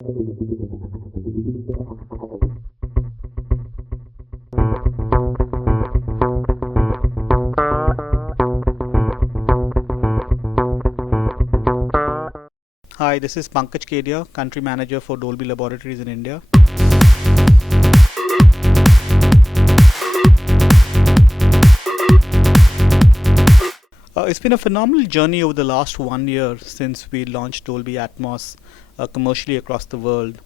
Hi, this is Pankaj Kedia, Country Manager for Dolby Laboratories in India. It's been a phenomenal journey over the last 1 year since we launched Dolby Atmos commercially across the world.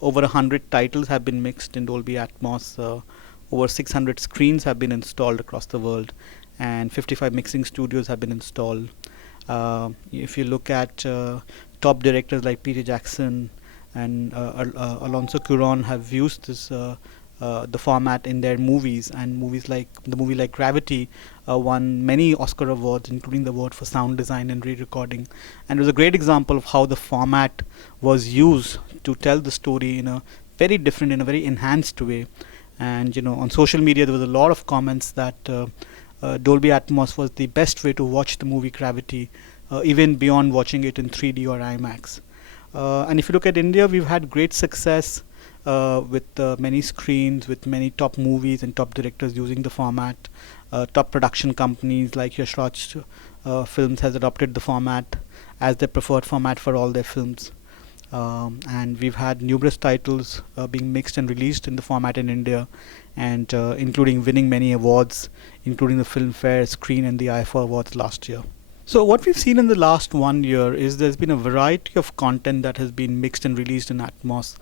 Over 100 titles have been mixed in Dolby Atmos, over 600 screens have been installed across the world, and 55 mixing studios have been installed. If you look at top directors like Peter Jackson and Alonso Cuarón have used the format in their movies, and movies like the movie like Gravity won many Oscar awards, including the award for sound design and re-recording. And it was a great example of how the format was used to tell the story in a very different, in a very enhanced way. And on social media there was a lot of comments that Dolby Atmos was the best way to watch the movie Gravity, even beyond watching it in 3D or IMAX. And if you look at India, we've had great success with many screens, with many top movies and top directors using the format. Top production companies like Yash Raj Films has adopted the format as their preferred format for all their films. And we've had numerous titles being mixed and released in the format in India, and including winning many awards, including the Filmfare, Screen, and the IFA Awards last year. So what we've seen in the last 1 year is there's been a variety of content that has been mixed and released in Atmos.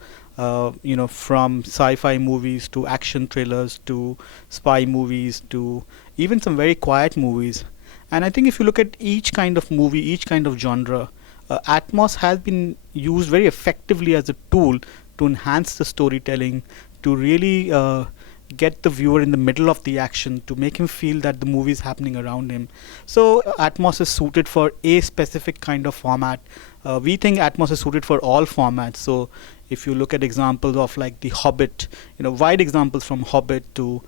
From sci-fi movies to action thrillers to spy movies to even some very quiet movies. And I think if you look at each kind of movie, each kind of genre, Atmos has been used very effectively as a tool to enhance the storytelling, to really get the viewer in the middle of the action, to make him feel that the movie is happening around him. So Atmos is suited for a specific kind of format. We think Atmos is suited for all formats. So if you look at examples of like The Hobbit, wide examples from Hobbit to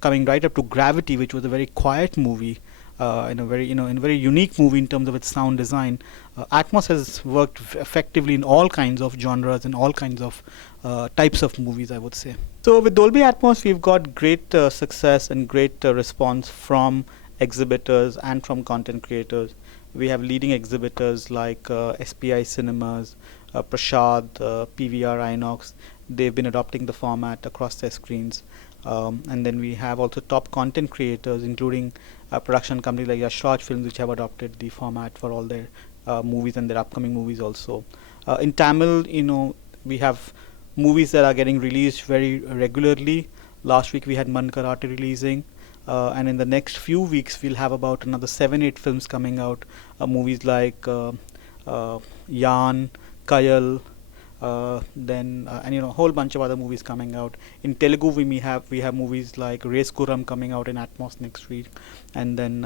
coming right up to Gravity, which was a very quiet movie, in a very unique movie in terms of its sound design. Atmos has worked effectively in all kinds of genres and all kinds of types of movies, I would say. So with Dolby Atmos, we've got great success and great response from exhibitors and from content creators. We have leading exhibitors like SPI Cinemas, Prashad, PVR Inox. They've been adopting the format across their screens. And then we have also top content creators, including production companies like Yash Raj Films, which have adopted the format for all their movies and their upcoming movies also. In Tamil, we have movies that are getting released very regularly. Last week we had Man Karate releasing. And in the next few weeks we'll have about another 7-8 films coming out. Movies like Yaan, Kayal, and a whole bunch of other movies coming out. In Telugu we have movies like Race Gurram coming out in Atmos next week, and then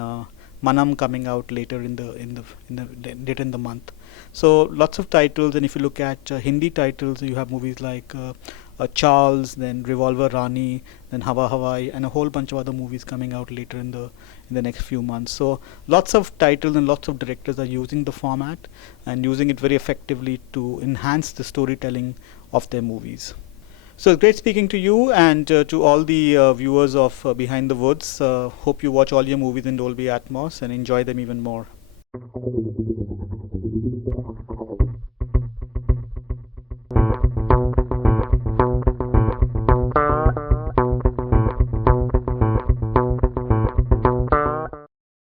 Manam coming out later later in the month. So lots of titles. And if you look at Hindi titles, you have movies like Charles, then Revolver Rani, then Hawa Hawaii, and a whole bunch of other movies coming out later in the next few months. So lots of titles and lots of directors are using the format and using it very effectively to enhance the storytelling of their movies. So it's great speaking to you, and to all the viewers of Behind the Woods. Hope you watch all your movies in Dolby Atmos and enjoy them even more.